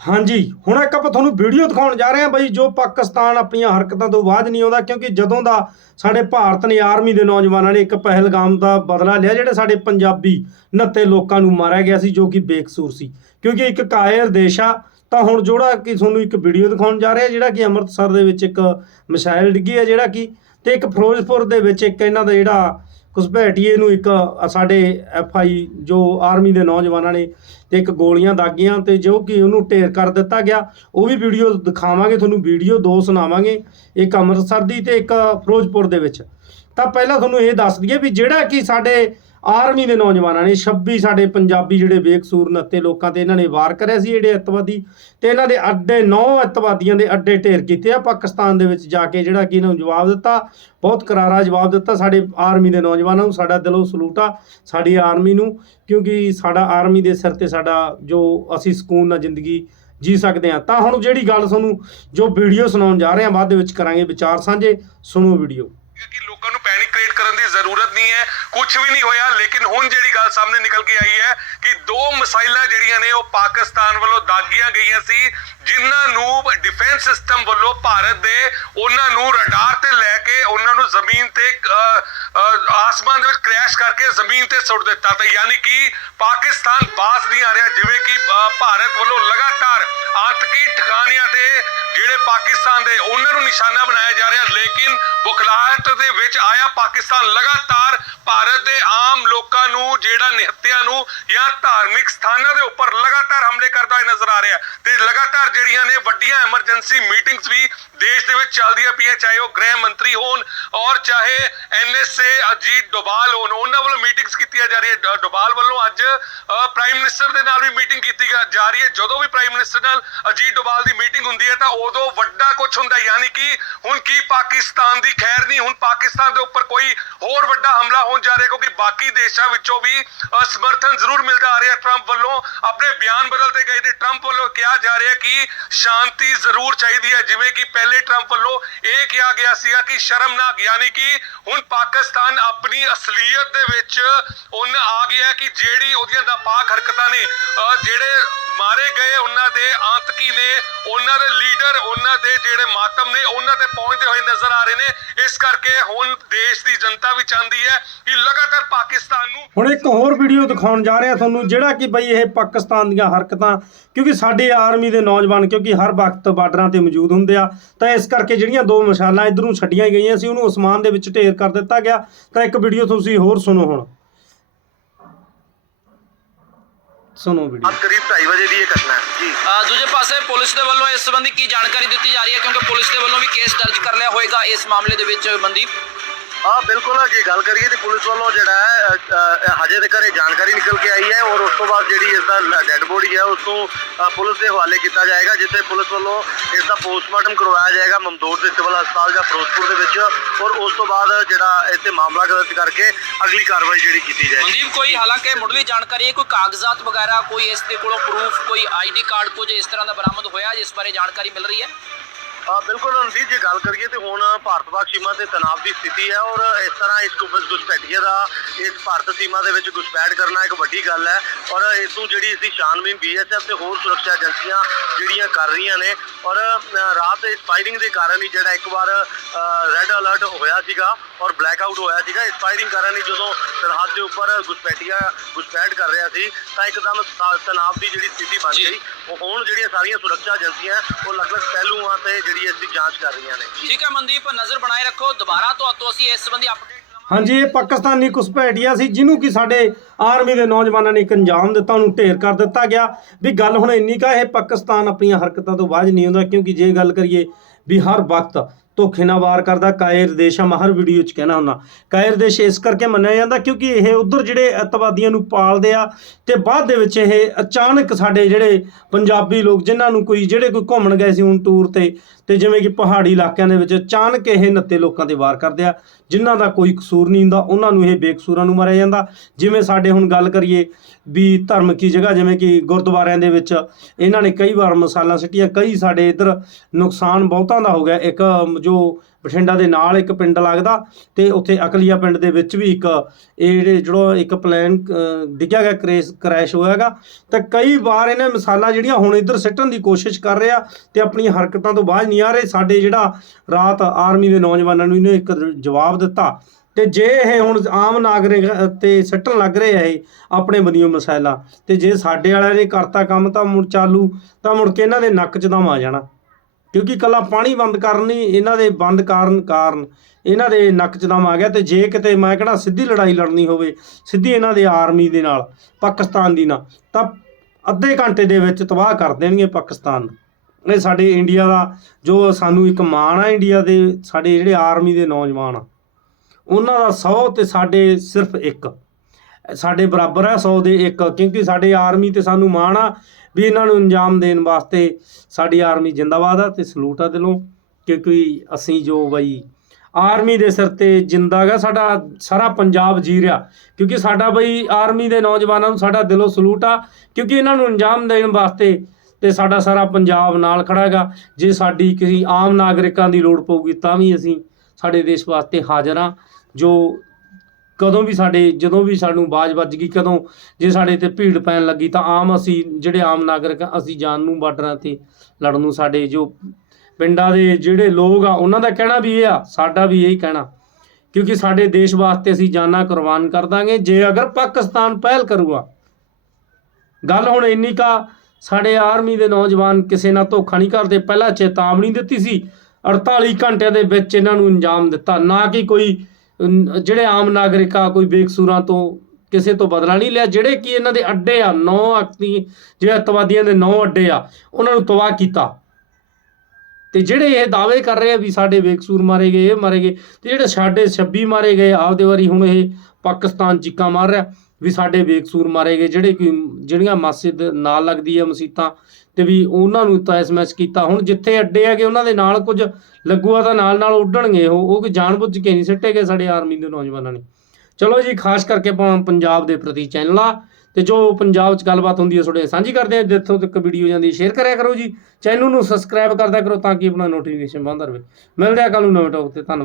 ਹਾਂਜੀ, ਹੁਣ ਇੱਕ ਆਪਾਂ ਤੁਹਾਨੂੰ ਵੀਡੀਓ ਦਿਖਾਉਣ ਜਾ ਰਹੇ ਹਾਂ ਬਈ, ਜੋ ਪਾਕਿਸਤਾਨ ਆਪਣੀਆਂ ਹਰਕਤਾਂ ਤੋਂ ਬਾਅਦ ਨਹੀਂ ਆਉਂਦਾ, ਕਿਉਂਕਿ ਜਦੋਂ ਦਾ ਸਾਡੇ ਭਾਰਤ ਨੇ ਆਰਮੀ ਦੇ ਨੌਜਵਾਨਾਂ ਨੇ ਇੱਕ ਪਹਿਲਗਾਮ ਦਾ ਬਦਲਾ ਲਿਆ, ਜਿਹੜੇ ਸਾਡੇ ਪੰਜਾਬੀ ਨੱਤੇ ਲੋਕਾਂ ਨੂੰ ਮਾਰਿਆ ਗਿਆ ਸੀ, ਜੋ ਕਿ ਬੇਕਸੂਰ ਸੀ। ਕਿਉਂਕਿ ਇੱਕ ਕਾਇਰ ਦੇਸ਼ ਆ, ਤਾਂ ਹੁਣ ਜਿਹੜਾ ਕਿ ਤੁਹਾਨੂੰ ਇੱਕ ਵੀਡੀਓ ਦਿਖਾਉਣ ਜਾ ਰਿਹਾ, ਜਿਹੜਾ ਕਿ ਅੰਮ੍ਰਿਤਸਰ ਦੇ ਵਿੱਚ ਇੱਕ ਮਿਸਾਈਲ ਡਿੱਗੀ ਹੈ ਜਿਹੜਾ ਕਿ ਤੇ ਇੱਕ ਫਿਰੋਜ਼ਪੁਰ ਦੇ ਵਿੱਚ ਇੱਕ ਇਹਨਾਂ ਦਾ ਜਿਹੜਾ ਘੁਸਪੈਠੀਏ ਨੂੰ ਇੱਕ ਸਾਡੇ ਐਫ ਆਈ ਜੋ ਆਰਮੀ ਦੇ ਨੌਜਵਾਨਾਂ ਨੇ ਤੇ ਇੱਕ ਗੋਲੀਆਂ ਦਾਗੀਆਂ ਤੇ ਜੋ ਕਿ ਉਹਨੂੰ ਢੇਰ ਕਰ ਦਿੱਤਾ ਗਿਆ। ਉਹ ਵੀ ਵੀਡੀਓ ਦਿਖਾਵਾਂਗੇ, ਤੁਹਾਨੂੰ ਵੀਡੀਓ ਦੋ ਸੁਣਾਵਾਂਗੇ, ਇੱਕ ਅੰਮ੍ਰਿਤਸਰ ਦੀ ਤੇ ਇੱਕ ਫਿਰੋਜ਼ਪੁਰ ਦੇ ਵਿੱਚ। ਤਾਂ ਪਹਿਲਾਂ ਤੁਹਾਨੂੰ ਇਹ ਦੱਸ ਦਈਏ ਵੀ ਜਿਹੜਾ ਕਿ ਸਾਡੇ ਆਰਮੀ ਦੇ ਨੌਜਵਾਨਾਂ ਨੇ 26 ਸਾਡੇ ਪੰਜਾਬੀ ਜਿਹੜੇ ਬੇਕਸੂਰ ਨੱਤੇ ਲੋਕਾਂ ਤੇ ਇਹਨਾਂ ਨੇ ਵਾਰ ਕਰਿਆ ਸੀ ਜਿਹੜੇ ਅੱਤਵਾਦੀ, ਤੇ ਇਹਨਾਂ ਦੇ ਅੱਡੇ 9 ਅੱਤਵਾਦੀਆਂ ਦੇ ਅੱਡੇ ਢੇਰ ਕੀਤੇ ਆ ਪਾਕਿਸਤਾਨ ਦੇ ਵਿੱਚ ਜਾ ਕੇ ਜਿਹੜਾ ਕਿ ਇਹਨਾਂ ਨੂੰ ਜਵਾਬ ਦਿੱਤਾ, ਬਹੁਤ ਕਰਾਰਾ ਜਵਾਬ ਦਿੱਤਾ ਸਾਡੇ ਆਰਮੀ ਦੇ ਨੌਜਵਾਨਾਂ ਨੂੰ, ਸਾਡਾ ਦਿਲੋਂ ਸਲੂਟ ਆ ਸਾਡੀ ਆਰਮੀ ਨੂੰ, ਕਿਉਂਕਿ ਸਾਡਾ ਆਰਮੀ ਦੇ ਸਿਰ ਤੇ ਸਾਡਾ ਜੋ ਅਸੀਂ ਸਕੂਨ ਨਾਲ ਜ਼ਿੰਦਗੀ ਜੀ ਸਕਦੇ ਹਾਂ। ਤਾਂ ਹੁਣ ਜਿਹੜੀ ਗੱਲ ਤੁਹਾਨੂੰ ਜੋ ਵੀਡੀਓ ਸੁਣਾਉਣ ਜਾ ਰਹੇ ਹਾਂ, ਬਾਅਦ ਦੇ ਵਿੱਚ ਕਰਾਂਗੇ ਵਿਚਾਰ ਸਾਂਝੇ, ਸੁਣੋ ਵੀਡੀਓ। ਕਿ ਲੋਕਾਂ ਨੂੰ ਪੈਨਿਕ ਕ੍ਰੀਏਟ ਕਰਨ ਦੀ ਜ਼ਰੂਰਤ ਨਹੀਂ ਹੈ ਕੁਝ ਵੀ ਨਹੀਂ ਹੋਇਆ, ਲੇਕਿਨ ਹੁਣ ਜਿਹੜੀ ਗੱਲ ਸਾਹਮਣੇ ਨਿਕਲ ਕੇ ਆਈ ਹੈ ਕਿ ਦੋ ਮਿਸਾਈਲਾਂ ਜਿਹੜੀਆਂ ਨੇ, ਉਹ ਪਾਕਿਸਤਾਨ ਵੱਲੋਂ ਦਾਗੀਆਂ ਗਈਆਂ ਸੀ, ਜਿਨ੍ਹਾਂ ਨੂੰ ਡਿਫੈਂਸ ਸਿਸਟਮ ਵੱਲੋਂ ਭਾਰਤ ਦੇ ਉਹਨਾਂ ਨੂੰ ਰਡਾਰ ਤੇ ਲੈ ਕੇ ਉਹਨਾਂ ਨੂੰ ਜ਼ਮੀਨ ਤੇ ਆਸਮਾਨ ਦੇ ਵਿੱਚ ਕ੍ਰੈਸ਼ ਕਰਕੇ ਜ਼ਮੀਨ ਤੇ ਸੁੱਟ ਦਿੱਤਾ ਤਾਂ ਯਾਨੀ ਕਿ ਪਾਕਿਸਤਾਨ ਬਾਸ ਨਹੀਂ ਆ ਰਿਹਾ, ਜਿਵੇਂ ਕਿ ਭਾਰਤ ਵੱਲੋਂ ਲਗਾਤਾਰ ਆਤਕੀ ਠਿਕਾਣਿਆਂ ਤੇ ਜਿਹੜੇ ਪਾਕਿਸਤਾਨ ਦੇ ਉਹਨਾਂ ਨੂੰ ਨਿਸ਼ਾਨਾ ਬਣਾਇਆ ਜਾ ਰਿਹਾ, ਲੇਕਿਨ ਬੁਖਲਾਹਟ ਦੇ ਵਿੱਚ ਆਇਆ ਪਾਕਿਸਤਾਨ ਲਗਾਤਾਰ ਭਾਰਤ ਦੇ ਆਮ ਲੋਕਾਂ ਨੂੰ, ਜਿਹੜਾ ਨਿਹੱਤਿਆਂ ਨੂੰ ਜਾਂ ਧਾਰਮਿਕ ਸਥਾਨਾਂ ਦੇ ਉੱਪਰ ਲਗਾਤਾਰ ਹਮਲੇ ਕਰਦਾ ਹੋਇਆ ਨਜ਼ਰ ਆ ਰਿਹਾ ਤੇ ਲਗਾਤਾਰ ਜਿਹੜੀਆਂ ਨੇ ਵੱਡੀਆਂ ਐਮਰਜੈਂਸੀ ਮੀਟਿੰਗਸ ਵੀ ਦੇਸ਼ ਦੇ ਵਿੱਚ ਚੱਲਦੀਆਂ ਪਈਆਂ, ਚਾਹੇ ਉਹ ਗ੍ਰਹਿ ਮੰਤਰੀ ਹੋਣ ਔਰ ਚਾਹੇ ਐਨਐਸਏ ਅਜੀਤ ਡੋਬਾਲ ਹੋਣ, ਉਹਨਾਂ ਵੱਲੋਂ ਮੀਟਿੰਗਸ ਕੀਤੀਆਂ ਜਾ ਰਹੀਆਂ। ਡੋਬਾਲ ਵੱਲੋਂ ਅੱਜ ਪ੍ਰਾਈਮ ਮਿਨਿਸਟਰ ਦੇ ਨਾਲ ਵੀ ਮੀਟਿੰਗ ਕੀਤੀ ਜਾ ਰਹੀ ਹੈ। ਜਦੋਂ ਵੀ ਪ੍ਰਾਈਮ ਮਿਨਿਸਟਰ ਨਾਲ ਅਜੀਤ ਡੋਬਾਲ ਦੀ ਮੀਟਿੰਗ ਹੁੰਦੀ ਹੈ ਤਾਂ ਉਦੋਂ ਵੱਡਾ ਕੁਝ ਹੁੰਦਾ ਯਾਨੀ ਕਿ ਹੁਣ ਕੀ ਪਾਕਿਸਤਾਨ ਦੀ ਖੈਰ ਨਹੀਂ, ਹੁਣ ਪਾਕਿਸਤਾਨ ਦੇ ਉੱਪਰ ਕੋਈ ਹੋਰ ਵੱਡਾ ਹਮਲਾ ਹੋਣ ਜਾ ਰਿਹਾ ਕਿਉਂਕਿ ਬਾਕੀ ਦੇਸ਼ਾਂ ਵਿੱਚੋਂ ਵੀ ਸਮਰਥਨ ਜ਼ਰੂਰ ਮਿਲਦਾ ਆ ਰਿਹਾ ਟਰੰਪ ਵੱਲੋਂ। ਆਪਣੇ ਬਿਆਨ ਬਦਲਦੇ ਗਏ ਨੇ ਟਰੰਪ ਵੱਲੋਂ ਕਿਹਾ ਜਾ ਰਿਹਾ ਕਿ ਸ਼ਾਂਤੀ ਜ਼ਰੂਰ ਚਾਹੀਦੀ ਹੈ, ਜਿਵੇਂ ਕਿ ਪਹਿਲੇ ਟਰੰਪ ਵੱਲੋਂ ਇਹ ਕਿਹਾ ਗਿਆ ਸੀਗਾ ਕਿ ਸ਼ਰਮਨਾਕ, ਯਾਨੀ ਕਿ ਹੁਣ ਪਾਕਿਸਤਾਨ ਆਪਣੀ ਅਸਲੀਅਤ ਦੇ ਵਿੱਚ ਉਹਨਾਂ ਆ ਗਿਆ ਕਿ ਜਿਹੜੀ ਉਹਦੀਆਂ ਦਾ ਪਾਕ ਹਰਕਤਾਂ ਨੇ ਜਿਹੜੇ ਮਾਰੇ ਗਏ ਉਹਨਾਂ ਦੇ ਆਤੰਕੀ ਨੇ, ਉਹਨਾਂ ਦੇ ਲੀਡਰ ਉਹਨਾਂ ਦੇ ਜਿਹੜੇ ਮਾਤਮ ਨੇ, ਉਹਨਾਂ ਤੇ ਪਹੁੰਚਦੇ ਹੋਏ ਨਜ਼ਰ ਆ ਰਹੇ ਨੇ। ਇਸ ਕਰਕੇ ਹੁਣ ਦੇਸ਼ ਦੀ ਜਨਤਾ ਵੀ ਚਾਹੁੰਦੀ ਹੈ ਕਿ ਲਗਾਤਾਰ ਪਾਕਿਸਤਾਨ ਨੂੰ ਹੁਣ ਇੱਕ ਹੋਰ ਵੀਡੀਓ ਦਿਖਾਉਣ ਜਾ ਰਿਹਾ ਤੁਹਾਨੂੰ, ਜਿਹੜਾ ਕਿ ਬਈ ਇਹ ਪਾਕਿਸਤਾਨ ਦੀਆਂ ਹਰਕਤਾਂ, ਕਿਉਂਕਿ ਸਾਡੇ ਆਰਮੀ ਦੇ ਨੌਜਵਾਨ, ਕਿਉਂਕਿ ਹਰ ਵਕਤ ਬਾਰਡਰਾਂ ਤੇ ਮੌਜੂਦ ਹੁੰਦੇ ਆ, ਤਾਂ ਇਸ ਕਰਕੇ ਜਿਹੜੀਆਂ ਦੋ ਮਸ਼ਾਲਾਂ ਇਧਰੋਂ ਛੱਡੀਆਂ ਗਈਆਂ ਸੀ, ਉਹਨੂੰ ਅਸਮਾਨ ਦੇ ਵਿੱਚ ਢੇਰ ਕਰ ਦਿੱਤਾ ਗਿਆ। ਤਾਂ ਇੱਕ ਵੀਡੀਓ ਤੁਸੀਂ ਹੋਰ ਸੁਣੋ ਹੁਣ। ਸੁਣੋ ਵੀਡੀਓ। ਅੱਜ ਕਰੀਬ 2:30 ਵਜੇ ਦੀ ਇਹ ਘਟਨਾ ਹੈ। ਜੀ। ਅ, ਦੂਜੇ ਪਾਸੇ ਪੁਲਿਸ ਦੇ ਵੱਲੋਂ ਇਸ ਸੰਬੰਧੀ ਕੀ ਜਾਣਕਾਰੀ ਦਿੱਤੀ ਜਾ ਰਹੀ ਹੈ? ਕਿਉਂਕਿ ਪੁਲਿਸ ਦੇ ਵੱਲੋਂ ਵੀ ਕੇਸ ਦਰਜ ਕਰ ਲਿਆ ਹੋਏਗਾ ਇਸ ਮਾਮਲੇ ਦੇ ਵਿੱਚ ਮਨਦੀਪ। ਹਾਂ, ਬਿਲਕੁਲ, ਜੇ ਗੱਲ ਕਰੀਏ ਤੇ ਪੁਲਿਸ ਵੱਲੋਂ ਜਿਹੜਾ ਹੈ ਹਜੇ ਤੱਕ ਇਹ ਜਾਣਕਾਰੀ ਨਿਕਲ ਕੇ ਆਈ ਹੈ ਔਰ ਉਸ ਤੋਂ ਬਾਅਦ ਜਿਹੜੀ ਇਸ ਦਾ ਡੈੱਡ ਬੋਡੀ ਹੈ, ਉਸ ਨੂੰ ਪੁਲਿਸ ਦੇ ਹਵਾਲੇ ਕੀਤਾ ਜਾਏਗਾ, ਜਿੱਥੇ ਪੁਲਿਸ ਵੱਲੋਂ ਇਸ ਦਾ ਪੋਸਟਮਾਰਟਮ ਕਰਵਾਇਆ ਜਾਏਗਾ ਮਮਦੂਰ ਦੇ ਸਿਵਲ ਹਸਪਤਾਲ ਜਾਂ ਫਿਰੋਜ਼ਪੁਰ ਦੇ ਵਿੱਚ ਔਰ ਉਸ ਤੋਂ ਬਾਅਦ ਜਿਹੜਾ ਇੱਥੇ ਮਾਮਲਾ ਦਰਜ ਕਰਕੇ ਅਗਲੀ ਕਾਰਵਾਈ ਜਿਹੜੀ ਕੀਤੀ ਜਾਏਗੀ। ਮਨਦੀਪ, ਕੋਈ ਹਾਲਾਂਕਿ ਮੁੱਢਲੀ ਜਾਣਕਾਰੀ ਹੈ, ਕੋਈ ਕਾਗਜ਼ਾਤ ਵਗੈਰਾ, ਕੋਈ ਇਸ ਦੇ ਕੋਲੋਂ ਪ੍ਰੂਫ ਕੋਈ ਆਈਡੀ ਕਾਰਡ ਕੁਝ ਇਸ ਤਰ੍ਹਾਂ ਦਾ ਬਰਾਮਦ ਹੋਇਆ, ਜਿਸ ਬਾਰੇ ਜਾਣਕਾਰੀ ਮਿਲ ਰਹੀ ਹੈ? ਹਾਂ, ਬਿਲਕੁਲ ਰਣਜੀਤ ਜੇ, ਗੱਲ ਕਰੀਏ ਤੇ ਹੁਣ ਭਾਰਤ ਪਾਕ ਸੀਮਾ ਤੇ ਤਣਾਅ ਦੀ ਸਥਿਤੀ ਹੈ ਔਰ ਇਸ ਤਰ੍ਹਾਂ ਇਸ ਕੁਫਸ ਘੁਸਪੈਠੀਏ ਦਾ ਇਸ ਭਾਰਤ ਸੀਮਾ ਦੇ ਵਿੱਚ ਘੁਸਪੈਠ ਕਰਨਾ ਇੱਕ ਵੱਡੀ ਗੱਲ ਹੈ ਔਰ ਇਸ ਨੂੰ ਜਿਹੜੀ ਇਸ ਦੀ ਛਾਨਬੀਨ ਬੀਐਸਐਫ ਤੇ ਹੋਰ ਸੁਰੱਖਿਆ ਏਜੰਸੀਆਂ ਜਿਹੜੀਆਂ ਕਰ ਰਹੀਆਂ ਨੇ ਔਰ ਰਾਤ ਇਸ ਫਾਇਰਿੰਗ ਦੇ ਕਾਰਨ ਹੀ ਜਿਹੜਾ ਇੱਕ ਵਾਰ ਰੈੱਡ ਅਲਰਟ ਹੋਇਆ ਸੀਗਾ ਔਰ ਬਲੈਕ ਆਊਟ ਹੋਇਆ ਸੀਗਾ ਇਸ ਫਾਇਰਿੰਗ ਕਾਰਨ ਜਦੋਂ ਸਰਹੱਦ ਦੇ ਉੱਪਰ ਘੁਸਪੈਠੀਆ ਘੁਸਪੈਠ ਕਰ ਰਿਹਾ ਸੀ ਤਾਂ ਇੱਕਦਮ ਤਣਾਅ ਦੀ ਜਿਹੜੀ ਸਥਿਤੀ ਬਣ। ਗਈ। ਉਹ ਹੁਣ ਜਿਹੜੀਆਂ ਸਾਰੀਆਂ ਸੁਰੱਖਿਆ ਏਜੰਸੀਆਂ ਉਹ ਅਲੱਗ-ਅਲੱਗ ਪਹਿਲੂਆਂ ਤੇ ਜਿਹੜੀ ਇਸ ਦੀ ਜਾਂਚ ਕਰ ਰਹੀਆਂ ਨੇ। ਠੀਕ ਹੈ ਮਨਦੀਪ ਨਜ਼ਰ ਬਣਾਏ ਰੱਖੋ ਦੁਬਾਰਾ ਤੋਂ ਤੋਂ ਅਸੀਂ ਇਸ ਸੰਬੰਧੀ ਅਪਡੇਟ ਹਾਂਜੀ ਇਹ ਪਾਕਿਸਤਾਨੀ ਘੁਸਪੈਠੀਆ ਸੀ ਜਿਹਨੂੰ ਕਿ ਸਾਡੇ ਆਰਮੀ ਦੇ ਨੌਜਵਾਨਾਂ ਨੇ ਇੱਕ ਅੰਜਾਮ ਦਿੱਤਾ ਉਹਨੂੰ ਢੇਰ ਕਰ ਦਿੱਤਾ ਗਿਆ। ਵੀ ਗੱਲ ਹੁਣ ਇੰਨੀ ਕਾ ਇਹ ਪਾਕਿਸਤਾਨ ਆਪਣੀਆਂ ਹਰਕਤਾਂ ਤੋਂ ਬਾਝ ਨਹੀਂ ਹੁੰਦਾ ਕਿਉਂਕਿ ਜੇ ਗੱਲ ਕਰੀਏ ਵੀ ਹਰ ਵਕਤ ਧੋਖੇ ਨਾਲ ਵਾਰ ਕਰਦਾ, ਕਾਇਰ ਦੇਸ਼ ਆ, ਮੈਂ ਹਰ ਵੀਡੀਓ 'ਚ ਕਹਿਣਾ ਹੁੰਦਾ। ਕਾਇਰ ਦੇਸ਼ ਇਸ ਕਰਕੇ ਮੰਨਿਆ ਜਾਂਦਾ ਕਿਉਂਕਿ ਇਹ ਉਧਰ ਜਿਹੜੇ ਅੱਤਵਾਦੀਆਂ ਨੂੰ ਪਾਲਦੇ ਆ ਤੇ ਬਾਅਦ ਦੇ ਵਿੱਚ ਇਹ ਅਚਾਨਕ ਸਾਡੇ ਜਿਹੜੇ ਪੰਜਾਬੀ ਲੋਕ, ਜਿਨ੍ਹਾਂ ਨੂੰ ਕੋਈ, ਜਿਹੜੇ ਕੋਈ ਘੁੰਮਣ ਗਏ ਸੀ ਹੁਣ ਟੂਰ ਤੇ ਤੇ ਜਿਵੇਂ ਕਿ ਪਹਾੜੀ ਇਲਾਕਿਆਂ ਦੇ ਵਿੱਚ ਅਚਾਨਕ ਇਹ ਨੱਤੇ ਲੋਕਾਂ ਤੇ ਵਾਰ ਕਰਦੇ ਆ, ਜਿਨ੍ਹਾਂ ਦਾ ਕੋਈ ਕਸੂਰ ਨਹੀਂ ਹੁੰਦਾ, ਉਹਨਾਂ ਨੂੰ ਇਹ ਬੇਕਸੂਰਾਂ ਨੂੰ ਮਾਰਿਆ ਜਾਂਦਾ। ਜਿਵੇਂ ਸਾਡੇ ਹੁਣ ਗੱਲ ਕਰੀਏ ਵੀ ਧਰਮ ਕੀ ਜਗ੍ਹਾ, ਜਿਵੇਂ ਕਿ ਗੁਰਦੁਆਰਿਆਂ ਦੇ ਵਿੱਚ ਇਹਨਾਂ ਨੇ ਕਈ ਵਾਰ ਮਸਾਲਾ ਸਿੱਟੀਆਂ, ਕਈ ਸਾਡੇ ਇੱਧਰ ਨੁਕਸਾਨ ਬਹੁਤਾਂ ਦਾ ਹੋ ਗਿਆ। ਇੱਕ ਜੋ ਬਠਿੰਡਾ ਦੇ ਨਾਲ ਇੱਕ ਪਿੰਡ ਲੱਗਦਾ ਤੇ ਉੱਥੇ ਅਕਲੀਆ ਪਿੰਡ ਦੇ ਵਿੱਚ ਵੀ ਇੱਕ, ਇਹ ਜਿਹੜੇ ਜਿਹੜਾ ਇੱਕ ਪਲਾਨ ਡਿੱਗਿਆ ਗਿਆ, ਕ੍ਰੈਸ਼ ਕ੍ਰੈਸ਼ ਹੋਇਆਗਾ ਤਾਂ ਕਈ ਵਾਰ ਇਹਨੇ ਮਿਸਾਲਾਂ ਜਿਹੜੀਆਂ ਹੁਣ ਇੱਧਰ ਸਿੱਟਣ ਦੀ ਕੋਸ਼ਿਸ਼ ਕਰ ਰਿਹਾ ਤੇ ਆਪਣੀਆਂ ਹਰਕਤਾਂ ਤੋਂ ਬਾਅਦ ਨਹੀਂ ਆ ਰਹੇ। ਸਾਡੇ ਜਿਹੜਾ ਰਾਤ ਆਰਮੀ ਦੇ ਨੌਜਵਾਨਾਂ ਨੂੰ ਇਹਨੇ ਇੱਕ ਜਵਾਬ ਦਿੱਤਾ। ਤੇ ਜੇ ਇਹ ਹੁਣ ਆਮ ਨਾਗਰਿਕ ਤੇ ਸੱਟਣ ਲੱਗ ਰਹੇ ਆ ਇਹ, ਆਪਣੇ ਬੰਦੀਆਂ ਮਸਾਇਲਾ ਤੇ ਜੇ ਸਾਡੇ ਵਾਲਿਆਂ ਨੇ ਕਰਤਾ ਕੰਮ ਤਾਂ ਮੁੜ ਚਾਲੂ, ਤਾਂ ਮੁੜ ਕੇ ਇਹਨਾਂ ਦੇ ਨੱਕ 'ਚ ਦਮ ਆ ਜਾਣਾ। ਕਿਉਂਕਿ ਕੱਲਾ ਪਾਣੀ ਬੰਦ ਕਰਨ ਨਹੀਂ ਇਹਨਾਂ ਦੇ ਬੰਦ ਕਾਰਨ ਕਾਰਨ ਇਹਨਾਂ ਦੇ ਨੱਕ 'ਚ ਦਮ ਆ ਗਿਆ ਤੇ ਜੇ ਕਿਤੇ ਮੈਂ ਕਹਣਾ ਸਿੱਧੀ ਲੜਾਈ ਲੜਨੀ ਹੋਵੇ, ਸਿੱਧੀ ਇਹਨਾਂ ਦੇ ਆਰਮੀ ਦੇ ਨਾਲ, ਪਾਕਿਸਤਾਨ ਦੀ ਨਾਲ ਤਾਂ ਅੱਧੇ ਘੰਟੇ ਦੇ ਵਿੱਚ ਤਬਾਹ ਕਰ ਦੇਣਗੇ ਪਾਕਿਸਤਾਨ। ਇਹ ਸਾਡੇ ਇੰਡੀਆ ਦਾ ਜੋ ਸਾਨੂੰ ਇੱਕ ਮਾਣ ਆ, ਇੰਡੀਆ ਦੇ ਸਾਡੇ ਜਿਹੜੇ ਆਰਮੀ ਦੇ ਨੌਜਵਾਨ ਆ, ਉਹਨਾਂ ਦਾ 100 ਤੇ ਸਾਡੇ ਸਿਰਫ ਇੱਕ। ਸਾਡੇ ਬਰਾਬਰ ਹੈ 100 ਦੇ ਇੱਕ, ਕਿਉਂਕਿ ਸਾਡੇ ਆਰਮੀ ਤੇ ਸਾਨੂੰ ਮਾਣ ਆ ਵੀ ਇਹਨਾਂ ਨੂੰ ਅੰਜਾਮ ਦੇਣ ਵਾਸਤੇ ਸਾਡੀ ਆਰਮੀ ਜਿੰਦਾਬਾਦ ਆ ਤੇ ਸਲੂਟ ਆ ਦਿਲੋਂ, ਕਿਉਂਕਿ ਅਸੀਂ ਜੋ ਬਈ ਆਰਮੀ ਦੇ ਸਿਰ ਤੇ ਜਿੰਦਾ ਗਾ, ਸਾਡਾ ਸਾਰਾ ਪੰਜਾਬ ਜੀ ਰਿਹਾ, ਕਿਉਂਕਿ ਸਾਡਾ ਬਈ ਆਰਮੀ ਦੇ ਨੌਜਵਾਨਾਂ ਨੂੰ ਸਾਡਾ ਦਿਲੋਂ ਸਲੂਟ ਆ, ਕਿਉਂਕਿ ਇਹਨਾਂ ਨੂੰ ਅੰਜਾਮ ਦੇਣ ਵਾਸਤੇ ਤੇ ਸਾਡਾ ਸਾਰਾ ਪੰਜਾਬ ਨਾਲ ਖੜਾ ਹੈਗਾ ਜੇ ਸਾਡੀ ਕਿਸੇ ਆਮ ਨਾਗਰਿਕਾਂ ਦੀ ਲੋੜ ਪਊਗੀ ਤਾਂ ਵੀ ਅਸੀਂ ਸਾਡੇ ਦੇਸ਼ ਵਾਸਤੇ ਹਾਜ਼ਰ ਹਾਂ ਜੋ ਕਦੋਂ ਵੀ ਸਾਡੇ ਜਦੋਂ ਵੀ ਸਾਨੂੰ ਬਾਜ ਵੱਜ ਗਈ ਕਦੋਂ ਜੇ ਸਾਡੇ ਤੇ ਭੀੜ ਪੈਣ ਲੱਗੀ ਤਾਂ ਆਮ ਅਸੀਂ ਜਿਹੜੇ ਆਮ ਨਾਗਰਿਕ ਆ, ਅਸੀਂ ਜਾਣ ਨੂੰ ਬਾਰਡਰਾਂ ਤੇ ਲੜਨ ਨੂੰ ਸਾਡੇ ਜੋ ਪਿੰਡਾਂ ਦੇ ਜਿਹੜੇ ਲੋਕ ਆ ਉਹਨਾਂ ਦਾ ਕਹਿਣਾ ਵੀ ਇਹ ਆ ਸਾਡਾ ਵੀ ਇਹੀ ਕਹਿਣਾ। ਕਿਉਂਕਿ ਸਾਡੇ ਦੇਸ਼ ਵਾਸਤੇ ਅਸੀਂ ਜਾਨਾਂ ਕੁਰਬਾਨ ਕਰ ਦਾਂਗੇ ਜੇ ਅਗਰ ਪਾਕਿਸਤਾਨ ਪਹਿਲ ਕਰੂਗਾ। ਗੱਲ ਹੁਣ ਇੰਨੀ ਕਾ ਸਾਡੇ ਆਰਮੀ ਦੇ ਨੌਜਵਾਨ ਕਿਸੇ ਨਾਲ ਧੋਖਾ ਨਹੀਂ ਕਰਦੇ ਪਹਿਲਾਂ ਚੇਤਾਵਨੀ ਦਿੱਤੀ ਸੀ 48 ਘੰਟਿਆਂ ਦੇ ਵਿੱਚ ਇਹਨਾਂ ਨੂੰ ਅੰਜਾਮ ਦਿੱਤਾ ਨਾ ਕਿ ਕੋਈ ਜਿਹੜੇ ਆਮ ਨਾਗਰਿਕਾ ਕੋਈ ਬੇਕਸੂਰਾਂ ਤੋਂ ਕਿਸੇ ਤੋਂ ਬਦਲਾ ਨਹੀਂ ਲਿਆ, ਜਿਹੜੇ ਕਿ ਇਹਨਾਂ ਦੇ ਅੱਡੇ ਆ, ਨੌ ਅਕਤੀ ਜਿਹੜੇ ਅੱਤਵਾਦੀਆਂ ਦੇ ਨੌ ਅੱਡੇ ਆ, ਉਹਨਾਂ ਨੂੰ ਤਬਾਹ ਕੀਤਾ। ਤੇ ਜਿਹੜੇ ਇਹ ਦਾਅਵੇ ਕਰ ਰਹੇ ਆ ਵੀ ਸਾਡੇ ਬੇਕਸੂਰ ਮਾਰੇ ਗਏ, ਇਹ ਮਾਰੇ ਗਏ, ਤੇ ਜਿਹੜੇ ਸਾਡੇ 26 ਮਾਰੇ ਗਏ, ਆਪਦੇ ਵਾਰੀ ਹੁਣ ਇਹ ਪਾਕਿਸਤਾਨ ਚੀਕਾਂ ਮਾਰ ਰਿਹਾ ਵੀ ਸਾਡੇ ਬੇਕਸੂਰ ਮਾਰੇ ਗਏ, ਜਿਹੜੇ ਕਿ ਜਿਹੜੀਆਂ ਮਸਜਿਦ ਨਾਲ ਲੱਗਦੀ ਆ ਮਸੀਤਾਂ ਤੇ ਵੀ ਉਹਨਾਂ ਨੂੰ ਤੈਸ ਮੈਚ ਕੀਤਾ। ਹੁਣ ਜਿੱਥੇ ਅੱਡੇ ਹੈਗੇ, ਉਹਨਾਂ ਦੇ ਨਾਲ ਕੁਝ ਲੱਗੂਆ ਤਾਂ ਨਾਲ ਨਾਲ ਉੱਡਣਗੇ ਉਹ। ਉਹ ਕਿ ਜਾਣਬੁੱਝ ਕੇ ਨਹੀਂ ਸਿੱਟੇ ਗਏ ਸਾਡੇ ਆਰਮੀ ਦੇ ਨੌਜਵਾਨਾਂ ਨੇ। ਚਲੋ ਜੀ, ਖਾਸ ਕਰਕੇ ਆਪਾਂ ਪੰਜਾਬ ਦੇ ਪ੍ਰਤੀ ਚੈਨਲ ਆ ਤੇ ਜੋ ਪੰਜਾਬ 'ਚ ਗੱਲਬਾਤ ਹੁੰਦੀ ਹੈ, ਤੁਹਾਡੇ ਸਾਂਝੀ ਕਰਦੇ ਆ ਜਿੱਥੋਂ ਤੱਕ ਵੀਡੀਓ ਜਾਂਦੀ ਹੈ ਸ਼ੇਅਰ ਕਰਿਆ ਕਰੋ ਜੀ। ਚੈਨਲ ਨੂੰ ਸਬਸਕ੍ਰਾਈਬ ਕਰਦਿਆ ਕਰੋ ਤਾਂ ਕਿ ਆਪਣਾ ਨੋਟੀਫਿਕੇਸ਼ਨ ਬੰਦ ਰਹੇ। ਮਿਲਦੇ ਆ ਕੱਲ ਨੂੰ ਨਵੇਂ ਟੌਪ ਤੇ। ਧੰਨਵਾਦ।